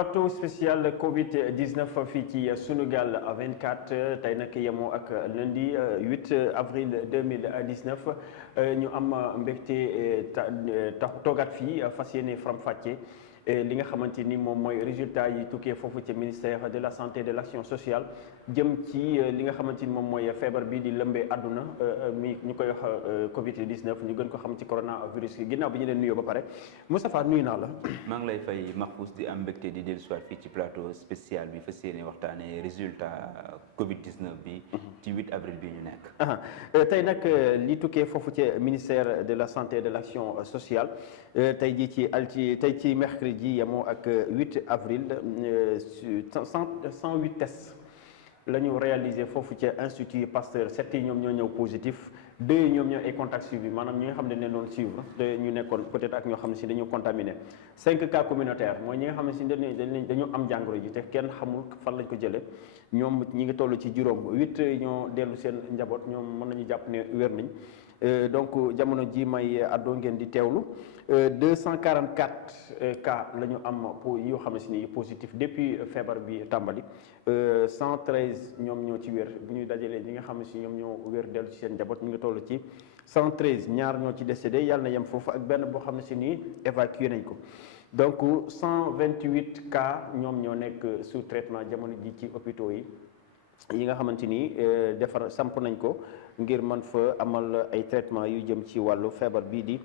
plateau spécial Covid-19 fii ci Sunugal 24 tey nag yemoo ak lundi 8 avril 2019 ñu am mbégte toogaat fii fas yéene faram-fàcce li nga xamante ni moom mooy résultat yi tukkee foofu ci ministère de la santé et de l'action sociale jëm ci li nga xamante ni moom mooy feebar bi di lëmbee àdduna mi ñu koy wax Covid-19 ñu gën ko xam ci coronavirus gi ginnaaw bi ñu leen nuyoo ba pare Moustapha nuyu naa la. maa ngi lay fay Mahfouz di am mbégte di dellu soir fii ci plateau spécial bi fas yéene waxtaanee résultat Covid-19 bi. ci 8 avril bi ñu nekk. tey nag li tukkee foofu ci ministère de la santé et de l'action sociale tey jii tey ci mercredi ji yemoo ak 8 avril 108 tests la ñu réalisé foofu ci institut Pasteur 7 yi ñoom ñoo ñëw positif 2 yi ñoom ñoo ay contacts suivis maanaam ñi nga xam ne dañ leen doon suivre te ñu nekkoon peut-être ak ñoo xam ne si dañoo contaminé 5 cas communautaires mooy ñi nga xam ne si dañu am jàngoro ji te kenn xamul fan lañ ko jëlee ñoom ñi ngi toll ci juróom 8 ñoo dellu seen njaboot ñoom mën nañu jàpp ne wér nañ donc jamono ji may àddoo ngeen di teewlu 244 cas la ñu am yoo xam ne si ni positif depuis feebar bi tàmbali 113 ñoom ñoo ci wér bu ñu dajalee ñi nga xam ne si ñoom ñoo wér dellu ci seen njaboot ñu ngi toll ci 113 ñaar ñoo ci décédé yàlla na yem foofu ak benn boo xam ne si nii évacué nañ ko donc 128 cas ñoom ñoo nekk sous traitement jamono ji ci hôpitaux yi nga xamante ni samp nañ ko ngir mën fa amal ay traitement yu jëm ci wàllu feebar bii di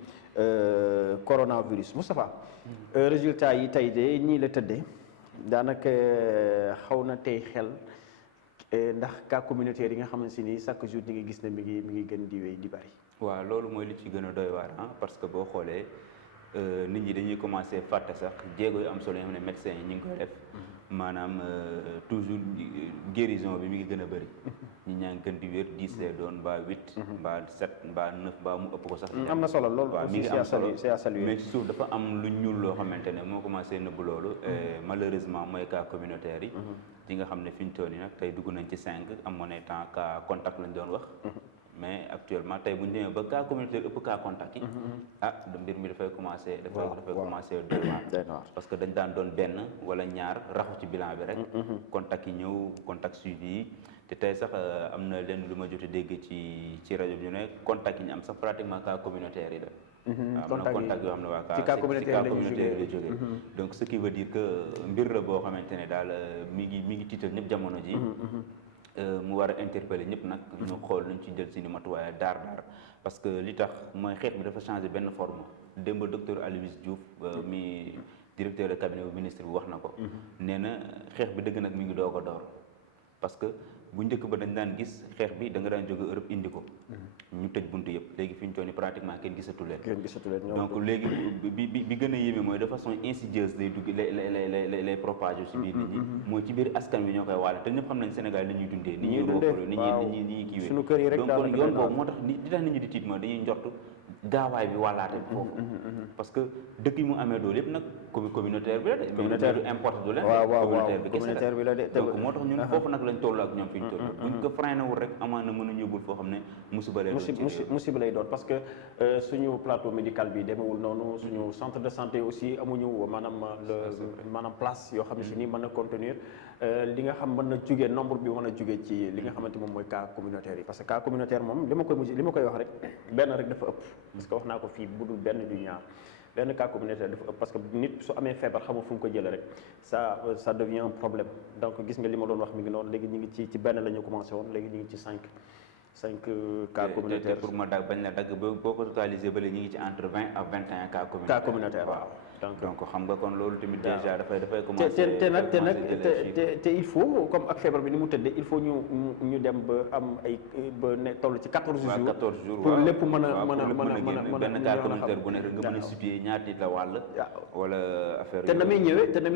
coronavirus Moustapha résultat yi tey de nii la tëddee daanaka xaw na tey xel ndax cas communautaire yi nga xamante ni chaque jour ñi ngi gis ne mi ngi gën di wéy di bari. waaw loolu mooy li ci gën a doy waar parce que boo xoolee nit ñi dañuy commencé fàtte sax jéego yu am solo yoo xam ne médecins yi ñu ngi koy def maanaam toujours guérison bi mi ngi gën a bëri ñi ñaa ngi gën di wér 10 lay doon mbaa 8 mbaa 7 mbaa 9 mbaa mu ëpp ko sax. am na solo loolu waaw mi ngi aussi am solo c'est à saluer mais ci suuf dafa am lu ñuul loo xamante ne moo commencé nëbb loolu malheureusement mooy cas communautaire yi di nga xam ne fi ñu toll nii nag tey dugg nañ ci 5 amoon na temps cas contact lañ doon wax mais actuellement tey bu ñu demee ba cas communautaire ëpp cas contact yi mbir mi dafay commencé dafay commencé doy waar parce que dañ daan doon benn wala ñaar raxu ci bilan bi rek contact yi ñëw contact suivi yi te tey sax am na leen lu ma jot a dégg ci rajo bi ñu ne contact yi ñu am sax pratiquement cas communautaire yi la am na contact yoo xam ne waa cas communautaire la jógee donc ce qui veut dire que mbir la boo xamante ne daal mi ngi tiital ñëpp jamono ji mu war a interpeller ñëpp nag ñu xool nañ ci jël seeni matuwaay daar parce que li tax mooy xeex bi dafa changé benn forme démb docteur Aloyse Diouf mi directeur de cabinet bu ministre bi wax na ko nee na xeex bi dëgg nag mi ngi doog a door parce que bu njëkk ba dañ daan gis xeex bi da nga daan jóge Europe indi ko ñu tëj buntu yëpp léegi fi ñu toll nii pratiquement kenn gisatu leen donc léegi bi gën a yéeme mooy de façon insidieuse lay dugg lay propagé ci biir nit ñi mooy ci biir askan wi ñoo koy wàll te ñëpp xam nañ Sénégal li ñuy dundee nit ñi roofalo nit ñi kiiwee suñu kër yi rek donc yoon boobu moo tax li tax nit ñi di tiit mooy dañuy njort gaawaay bi wàllaate bi foofu parce que dëkk yi mu amee doole yëpp nag communautaire bi la de communautaire du importe du leen communautaire bi la de donc moo tax ñun foofu nag lañ toll ak ñoom fi ñu toll buñ ko freiné wul rek amaana mën a ñëwul foo xam ne musiba lay doon parce que suñu plateau médical bi demewul noonu suñu centre de santé aussi amuñu maanaam place yoo xam ne si nii mën na contenir li nga xam mën na jugee nombre bi mën a jugee ci li nga xamante moom mooy cas communautaire yi parce que cas communautaire moom li ma koy wax rek benn rek dafa ëpp parce que wax naa ko fii budul benn du ñaar benn cas communautaire dafa ëpp parce que nit su amee feebar xamul fu mu ko jëlee rek ça devient un problème donc gis nga li ma doon wax mi ngi noonu léegi ñu ngi ci benn la ñu commencé woon léegi ñu ngi ci 5 cas communautaire pour ma bañ la dagg boo ko totalisé ba léegi ñu ngi ci entre 20 ak 21 cas communautaire waaw donc xam nga kon loolu tamit déjà dafay commencé te il faut comme ak feebar bi ni mu tëddee il faut ñu dem ba am ba ne toll ci 14 jours pour lépp mën a benn cas communautaire bu nekk nga mën a situer ñaata nit la wàll wala affaire te na muy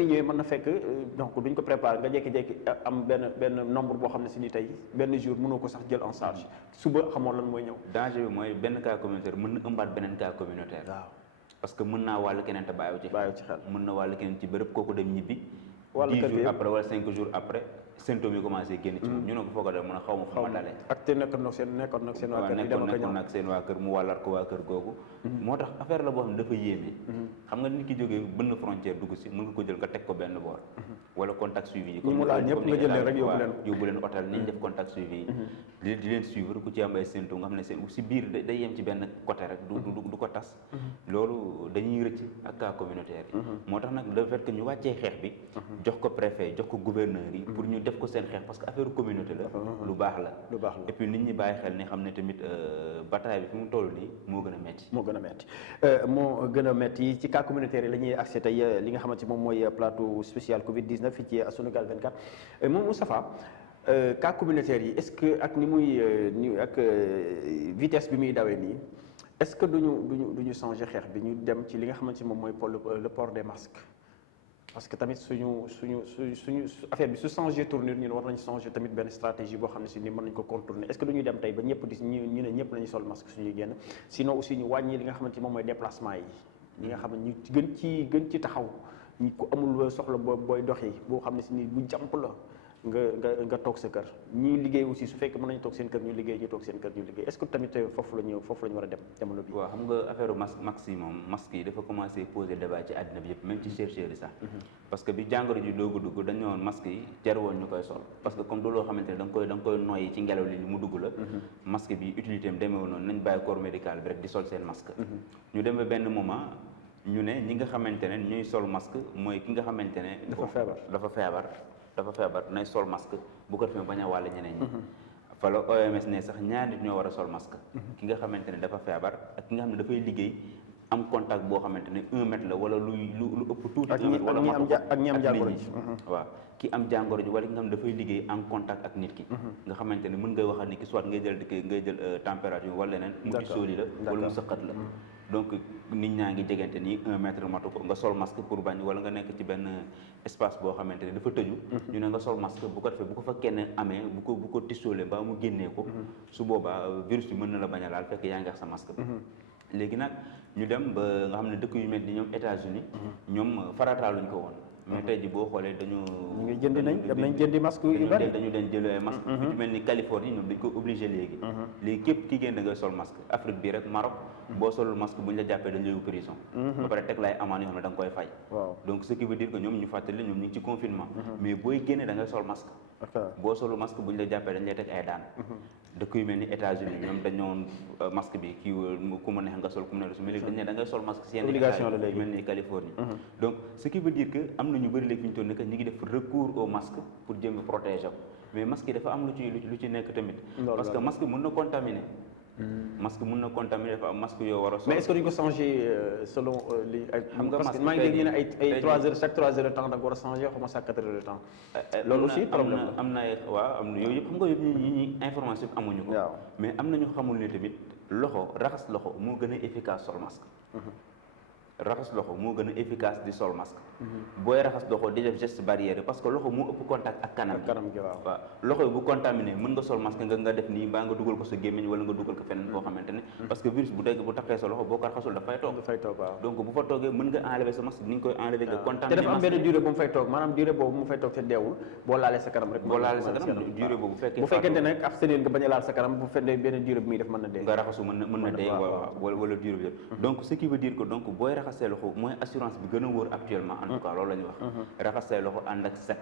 ñëwee mën na fekk donc duñ ko préparer nga jékki-jékki am benn nombre boo xam ne si ni tey benn jour mënoo ko sax jël en charge suba xamoon lan mooy ñëw danger bi mooy benn cas communautaire mën na ëmbaat beneen cas communautaire parce que mën naa wàll keneen te bàyyiwu ci xel mën na wàll keneen ci bërëb kooku dem ñibbi 10 jours après wala 5 jours après symptômes yi commencé génn ci moom ñu ne ko foo ko def mu ne xaw ma dalee ak te nekkoon nag seen waa kër nekkoon nag seen waa kër mu wàllat ko waa kër googu moo tax affaire la boo xam ne dafa yéeme xam nga nit ki jógee bënn frontière dugg si mën nga ko jël nga teg ko benn boor wala contact suivi yi ñi mu laal ñëpp nga jël leen rek yóbbu leen hôtel niñ def contact suivi yi di leen suivre ku ci am ay symptômes nga xam ne seen si biir day yem ci benn côté rek du ko tas loolu dañuy rëcc ak cas communautaire yi moo tax nag le fait que ñu wàccee xeex bi jox ko préfet jox ko gouverneur yi pour ñu def ko seen xeex parce que affaire communauté la lu baax la et puis nit ñi bàyyi xel ni xam ne tamit bataille bi fi mu toll nii moo gën a metti ci cas communautaire yi la ñuy accès tey li nga xamante moom mooy plateau spécial Covid 19 fii ci Sunugal 24 moom Moustapha cas communautaire yi est-ce que ak ni muy ak vitesse bi muy dawee nii est-ce que duñu changer xeex bi ñu dem ci li nga xamante moom mooy le port des masques parce que tamit suñu affaire bi su changer tournure ñun war nañ changer tamit benn stratégie boo xam ne si ni mën nañ ko contourner est-ce que duñu dem tey ba ñëpp di ñu ne ñëpp nañu sol masque suñuy génn sinon aussi ñu wàññi li nga xamante moom mooy déplacement yi ñi nga xam ne ñu gën ci taxaw ñi ko amul soxla booy doxi boo xam ne si ni bu jàmp la nga toog sa kër ñii liggéey aussi su fekkee mën nañu toog seen kër ñu liggéey ñu toog seen kër ñu liggéey est-ce que tamit foofu la ñu war a dem jamono bi waaw xam nga affaire masque yi moom masque yi dafa commencé poser débat ci àddina bi yëpp même ci chercheurs yi sax parce que bi jàngoro ji doogu dugg dañu woon masque yi jar woon ñu koy sol parce que comme du loo xamante ne da nga koy noyyi ci ngelaw li mu dugg la masque bi utilité am demeewul noonu nañ bàyyi corps médical bi rek di sol seen masque ñu dem ba benn moment ñu ne ñi nga xamante ne ñuy sol masque mooy ki nga xamante ne dafa feebar nay sol masque bu ko defee bañ a wàll ñeneen ñi fa la OMS ne sax ñaar nit ñoo war a sol masque ki nga xamante ne dafa feebar ak ki nga xam ne dafay liggéey am contact boo xamante ne 1 mètre la wala lu ëpp tuuti 1 mètre wala ak ñi am jàngoro ji waaw ki am jàngoro ji wala ki nga xam ne dafay liggéey en contact ak nit ki nga xamante ne mën ngay wax ak nit ki soit ngay jël température wala leneen mu isooli la wala mu sëqat la donc nit ñaa ngi jegante nii 1 mètre matu ko nga sol masque pour bañ wala nga nekk ci benn espace boo xamante ne dafa tëju ñu ne nga sol masque bu ko defee bu ko fa kenn amee bu ko tisoolee mbaa mu génnee ko su boobaa virus bi mën na la bañ a laal fekk yaa ngi ak sa masque léegi nag ñu dem ba nga xam ne dëkk yu mel ni ñoom États-Unis ñoom farataaluñ ko woon mais tey ji boo xoolee dem nañ jëndi masque yu bari dañu leen jël ay masque fi ci mel ni Californie ñoom dañ ko obligé léegi képp ki génn da ngay sol masque Afrique bi rek Maroc boo solul masque bu ñu la jàppee dañ lay yóbbu prison ba pare teg lay amaan yoo xam ne da nga koy fay donc ce qui veut dire que ñoom ñu fàttali ñoom ñu ngi ci confinement mais booy génne da ngay sol masque boo solul masque bu ñu la jàppee dañ lay teg ay daan dëkk yu mel ni États-Unis ñoom dañoon masque bi kii ku mu neex nga sol ku mu neex mais léegi dañ ne da ngay sol masque seen obligation la léegi mel ni Californie donc ce qui veut dire que am na ñu bëri léegi fi ñu toll ni que ñu ngi def recours au masque pour jéem a protéger ko mais masque yi dafa am lu ci nekk tamit parce que masque mën na contaminer masque mën na contaminer dafa am masque yoo war a sol. mais est-ce que duñ ko changer selon li ay. xam nga masque maa ngi dégg ñu ne ay 3 heures chaque 3 heures de temps da nga war a changer xaw ma chaque 4 heures de temps. loolu aussi problème la am na waaw am na yooyu yëpp xam nga yëpp ñi information bi amuñu ko. mais am na ñu xamul ne tamit loxo raxas loxo moo gën a efficace sol masque. raxas loxo moo gën a efficace di sol masque. booy raxas loxo di def geste barrière parce que loxo moo ëpp contact ak kanam gi waaw loxo yi bu contaminé mën nga sol masque nga def nii mbaa nga dugal ko sa gémmiñ wala nga dugal ko feneen foo xamante ne parce que virus bu taxee sa loxo boo ko raxasul dafay toog waaw donc bu fa toogee mën nga enlever sa masque ni nga koy enlever nga contaminé te dafa am benn durée bu mu fay toog maanaam durée boobu mu fay toog te deewul boo laalee sa kanam rek durée boobu bu fekkente ne abstenir nga bañ a laal sa kanam bu fekkee benn durée bi muy def mën na dee nga raxasu mën na dee wala durée bi donc ce qui veut dire que donc booy raxasee loxo mooy assurance bi gën a wóor actuellement en tout cas loolu la ñuy wax raxas say loxo ànd ak set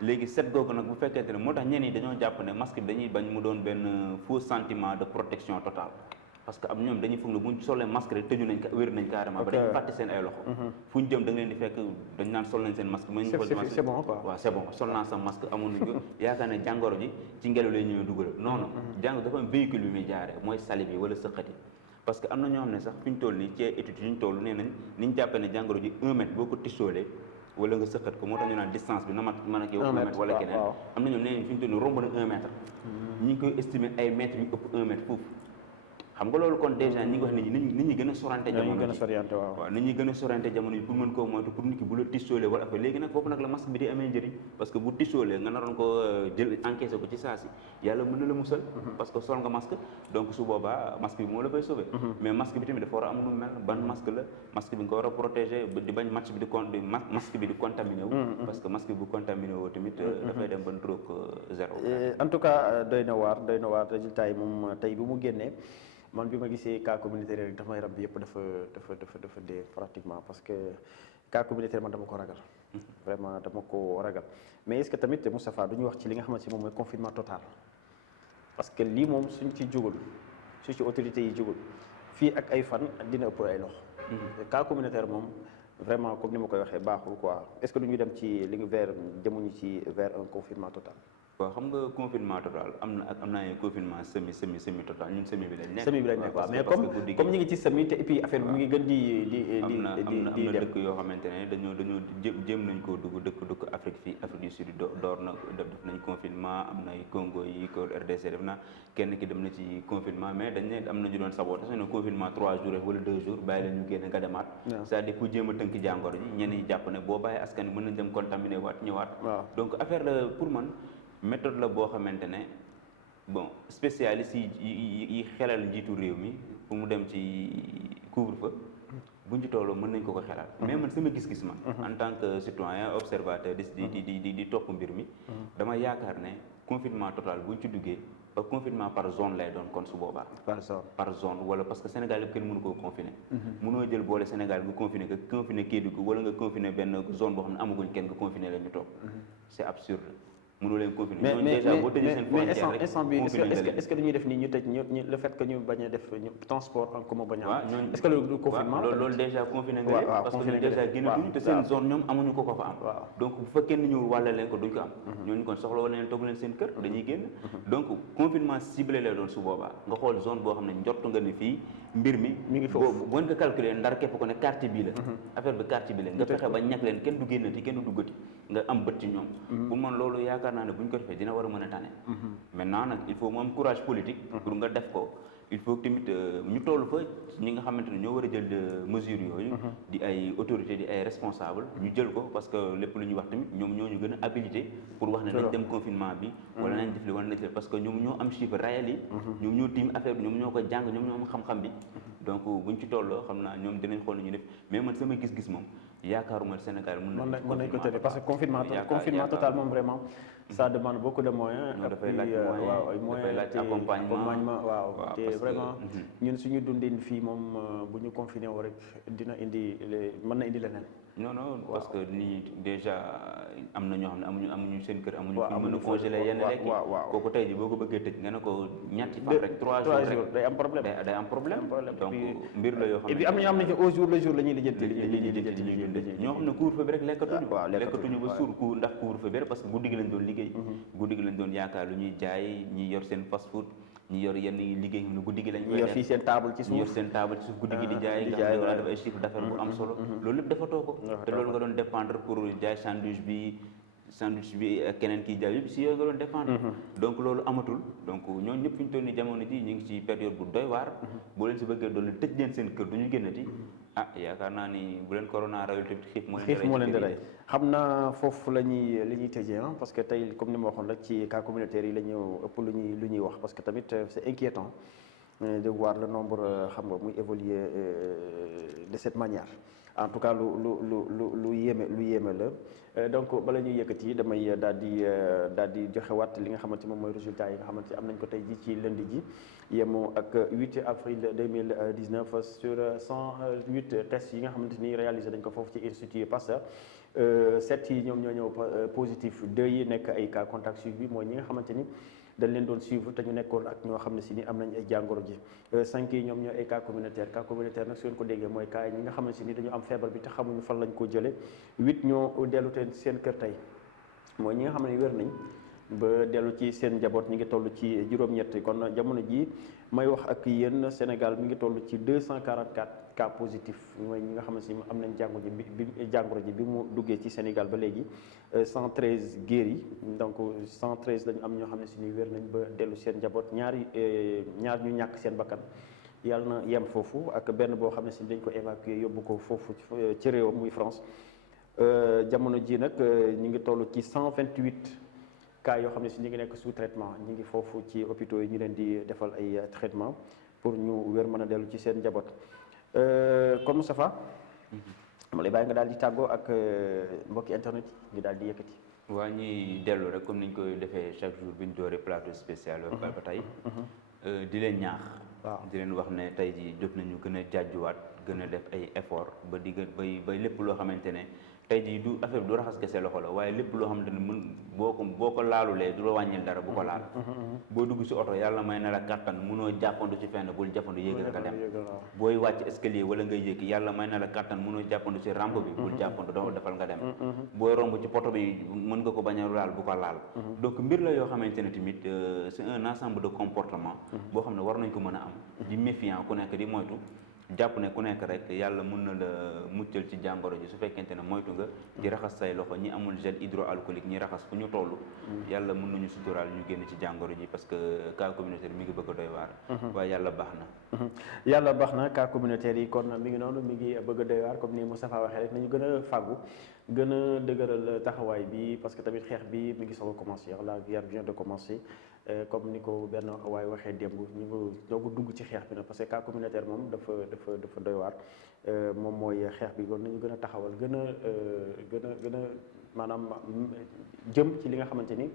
léegi set googu nag bu fekkente ne moo tax ñenn ñi dañoo jàpp ne masque bi dañuy bañ mu doon benn faux sentiment de protection totale parce que am ñoom dañuy foog ne bu ñu solee masque rek tëju nañ wér nañ carrément ba dañuy fàtte seen ay loxo fu ñu jëm da nga leen di fekk dañ naan sol nañ seen masque ma ñu c'est bon quoi waaw c'est bon sol naa sa masque amoon nañ ko yaakaar ne jàngoro ji ci ngelaw lay ñëwee dugal non jàngoro dafa am véhicule bi muy jaaree mooy salive yi wala sëqat yi parce que am na ñoo xam ne sax fi ñu toll nii ci étude yi ñu toll nee nañ ni ñu jàppee ne jàngoro ji 1 mètre boo ko tissoolee wala nga sëqat ko moo tax ñu naan distance bi na mat mën ak yow 1 mètre wala keneen am na ñoom nee nañ fi ñu toll nii romb na 1 mètre ñi ngi koy estimer ay mètres yu ëpp 1 mètre foofu xam nga loolu kon déjà ñi ngi wax nit ñi gën a sorante jamono gën a soriante waaw nit ñi gën a sorante jamono ji pour mën koo moytu pour nit ki bu la tissoolee wala affaire léegi nag foofu nag la masque bi di amee njëriñ parce que bu tissoolee nga naroon ko jël encaissé ko ci saa si yàlla mën na la musal parce que sol nga masque donc su boobaa masque bi moo la fay sauver mais masque bi tamit dafa war a am nu mel ban masque la masque bi nga war a protéger di bañ masque bi di contaminé wu parce que masque bi bu contaminé woo tamit dafay dem ba droog zéro en tout cas doy na waar résultat yi moom tey bi mu génnee man bi ma gisee cas communautaire rek damay rab bi yëpp dafa dee pratiquement parce que cas communautaire man dama ko ragal vraiment dama ko ragal mais est-ce que tamit Moustapha du ñu wax ci li nga xamante ni moom mooy confinement total parce que lii moom suñ ci jugul su ci autorités yi jugul fii ak ay fan dina ëpp ay lox cas communautaire moom vraiment comme ni ma koy waxee baaxul quoi est-ce que du ñu dem ci li nga demuñu ci vers un confinement total waaw xam nga confinement total am na ay confinement semi total ñun semi bi lañ nekk. semi bi lañ nekk waaw mais comme ñu ngi ci semi te et puis affaire bi mu ngi gën di am na dëkk yoo xamante ne dañoo jéem nañ koo dugg dëkk Afrique fii Afrique du Sud door na def nañ confinement am na ay Congo yi ko RDC def na kenn ki dem na ci confinement mais dañ ne am na ñu doon saboté ne confinement 3 jours wala 2 jours bàyyi la ñu génn nga demaat c'est-à-dire pour jéem a tënk jàngoro ji ñenn ñi jàpp ne boo bàyyi askan mën nañ dem contaminé waat ñëwaat donc affaire la pour man méthode la boo xamante ne bon spécialiste yi xelal njiitu réew mi pour mu dem ci couvre-feu buñ ci tolloo mën nañ ko xelal mais man sama gis-gis man en tant que citoyen observateur di topp mbir mi dama yaakaar ne confinement total buñ ci duggee ba confinement par zone lay doon kon su boobaa par zone wala parce que Sénégal yëpp kenn mënu koo confiné mënoo jël boole Sénégal nga confiné que confiné Kédougou wala nga confiné benn zone boo xam ne amaguñ kenn nga confiné la ñu toog c'est absurde mënu leen confiner mais instant bi est-ce que dañuy def nii ñu tëj ñu le fait que ñu bañ a def transport en commun bañ a am est-ce que loolu confinement loolu déjà confiné nga leen parce que ñun déjà génn te seen zone ñoom amuñu ko fa am donc bu fekkee ni ñu wàlle leen ko duñ ko am ñooñu kon soxla wala leen toog leen seen kër dañuy génn donc confinement ciblé lay doon su boobaa nga xool zone boo xam ne njort nga ne fii mbir mi ngi foofu boo ko calculer ndar képp ko ne quartier bii la affaire bi quartier bi la nga fexe ba ñàkk leen kenn du génnati kenn du duggati nga am bët ci ñoom pour man loolu yaakaar naa ne bu ñu ko defee dina war a mën a tane maintenant nag il faut mu am courage politique pour nga def ko il faut tamit ñu toll fa ñi nga xamante ne ñoo war a jël mesures yooyu di ay autorités di ay responsables ñu jël ko parce que lépp lu ñuy wax tamit ñoom ñoo ñu gën a habilité pour wax ne nañ dem confinement bi wala nañ def li wala nañ def parce que ñoom ñoo am chiffre réel yi ñoom ñoo tiim affaire bi ñoom ñoo ko jàng ñoom ñoo am xam-xam bi donc buñ ci tolloo xam naa ñoom dinañ xool ñu def mais man sama gis-gis moom yaakaaruma Sénégal mën nañ ko tëddee parce que confinement total moom vraiment ça demande beaucoup de moyens dafay laaj accompagnement waaw te vraiment ñun suñu dundin fii moom bu ñu confiné woo rek dina indi mën na indi leneen non parce que nii déjà am na ñoo xam ne amuñu seen kër amuñu fu mën a congelé yenn lekk kooku tey ji boo ko bëggee tëj nga ne ko ñetti fan rek 3 jours rek day am problème donc mbir la yoo xam ne et puis am na ñoo xam ne au jour le jour la ñuy lijjanti ñoo xam ne couvre-feu bi rek lekkatuñu ba suur ndax couvre-feu bi rek parce que guddi gi lañ doon liggéey guddi gi lañ doon yaakaar lu ñuy jaay ñi yor seen fast food ñi yor yenn liggéey xam ne guddi gi lañ koy def fii seen table ci suuf yor seen table ci suuf guddi gi di jaay nga xam ne def ay chiffre d'affaires bu am solo loolu lépp dafa too ko te loolu nga doon dépendre pour jaay sandwich bi ak keneen kii jaay yëpp si yooyu nga doon dépendre donc loolu amatul donc ñooñu ñëpp fi ñu toll ni jamono ji ñu ngi ci période bu doy waar boo leen si bëggee doon tëj leen seen kër du ñu génnati yaakaar naa ni bu leen corona rayul tamit xiif moo leen di rey xam naa foofu li ñuy tëjee parce que tey comme ni ma waxoon rek ci cas communautaire yi la ñu ëpp lu ñuy wax parce que tamit c'est inquiétant de voir le nombre xam nga muy évoluer de cette manière en tout cas lu yéeme la donc bala ñuy yëkkati damay daal di joxewaat li nga xamante moom mooy résultat yi nga xamante am nañ ko tey ji ci lundi ji yemoo ak 8 avril 2019 sur 108 tests yi nga xamante ni réalisé nañ ko foofu ci Institut Pasteur 7 yi ñoom ñoo ñëw positif 2 yi nekk ay cas contact suivi bi mooy ñi nga xamante ni dañ leen doon suivre te ñu nekkoon ak ñoo xam ne si ni am nañ ay jàngoro ji 5 yi ñoom ñooy ay cas communautaire nag su ngeen ko déggee mooy cas yi ñi nga xam ne si ni dañu am feebar bi te xamuñu fan lañ ko jëlee 8 ñoo dellu te seen kër tey mooy ñi nga xam ne wér nañ ba dellu ci seen njaboot ñi ngi toll ci juróom-ñett kon jamono ji may wax ak yéen Sénégal mi ngi toll ci 244 cas positif mooy ñi nga xam ne si am nañ jàngoro ji bi mu duggee ci Sénégal ba léegi 113 guéris donc 113 lañu am ñoo xam ne si ni wér nañ ba dellu seen njaboot ñaar ñu ñàkk seen bakkan yàlla na yem foofu ak benn boo xam ne si dañ ko évacuer yóbbu ko foofu ci réewam muy France jamono ji nag ñu ngi toll ci 128 cas yoo xam ne si ñu ngi nekk sous traitement ñu ngi foofu ci hôpitaux yi ñu leen di defal ay traitement pour ñu wér mën a dellu ci seen njaboot comme Moustapha ma lay bàyyi nga daal di tàggoo ak mbokki internet yi ñu daal di yëkkati. waa ñuy dellu rek comme ni ñu koy defee chaque jour bi ñu dooree plateau spécial ba tey di leen ñaax waaw di leen wax ne tey ji jot nañu gën a jàjjuwaat gën a def ay effort ba digg ba lépp loo xamante ne tey jii du affaire bi du raxas kese loxo la waaye lépp loo xamante ne mën boo ko laalulee du la wàññil dara bu ko laal boo dugg si oto yàlla may na la kattan mënoo jàppandu ci fenn bul jàppandu yéegal nga dem booy wàcc escalier wala ngay yéeg yàlla may na la kattan mënoo jàppandu si rampe bi bul jàppandu doo defal nga dem booy romb ci poto bi mën nga ko bañ a laal bu ko laal donc mbir la yoo xamante ne tamit c'est un ensemble de comportement boo xam ne war nañ ko mën a am di méfiant ku nekk di moytu jàpp ne ku nekk rek yàlla mën na la muccal ci jàngoro ji su fekkente ne moytu nga di raxas say loxo ñi amul gel hydroalcoolique ñi raxas fu ñu toll yàlla mën nañu suturaal ñu génn ci jàngoro ji parce que cas communautaire mi ngi bëgg a doy waar waaye yàlla baax na yàlla baax na cas communautaire yi kon mi ngi noonu mi ngi bëgg a doy waar comme ni Moustapha waxee rek nañu gën a fàggu gën a dëgëral taxawaay bi parce que tamit xeex bi mi ngi soog a commencé la guerre vient de commencer comme ni ko benn waaye waxee démb ñu ngi doog a dugg ci xeex bi nag parce que cas communautaire moom dafa doy waar moom mooy xeex bi kon nañu gën a taxawal gën a maanaam jëm ci li nga xamante ni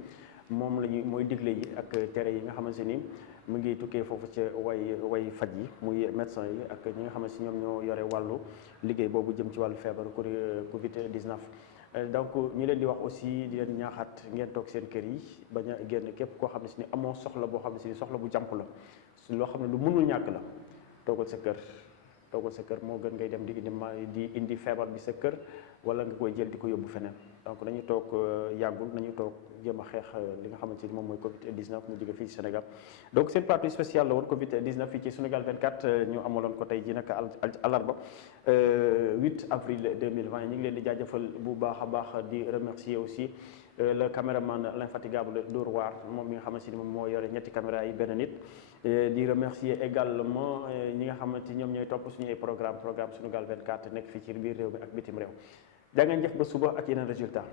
moom la ñuy mooy digle yi ak tere yi nga xamante ni mu ngi tukkee foofu ci way faj yi muy médecin yi ak ñi nga xamante ni ñoom ñoo yore wàllu liggéey boobu jëm ci wàllu feebar Covid 19. donc ñu leen di wax aussi di leen ñaaxaat ngeen toog seen kër yi bañ a génn képp koo xam ne si ni amoo soxla boo xam ne si ni soxla bu jàmp la loo xam ne lu mënul ñàkk la toogal sa kër moo gën ngay dem di indi feebar bi sa kër wala nga koy jël di ko yóbbu feneen donc nañu toog yàggul nañu toog jéem a xeex li nga xamante ni moom mooy Covid 19 mu jóge fii ci Sénégal donc seen plateau spécial la woon Covid 19 fii ci Sunugal 24 ñu amaloon ko tey ji nag àllarba 8 avril 2020 ñu ngi leen di jaajëfal bu baax a baax di remercier aussi le caméraman l'infatigable Dóor waar moom mi nga xamante ni moom moo yore ñetti caméra yi benn nit di remercier également ñi nga xamante ni ñoom ñooy topp suñu ay programme Sunugal 24 nekk fii ci biir réew mi ak bitim réew jaa ngeen jëf ba suba ak yeneen résultat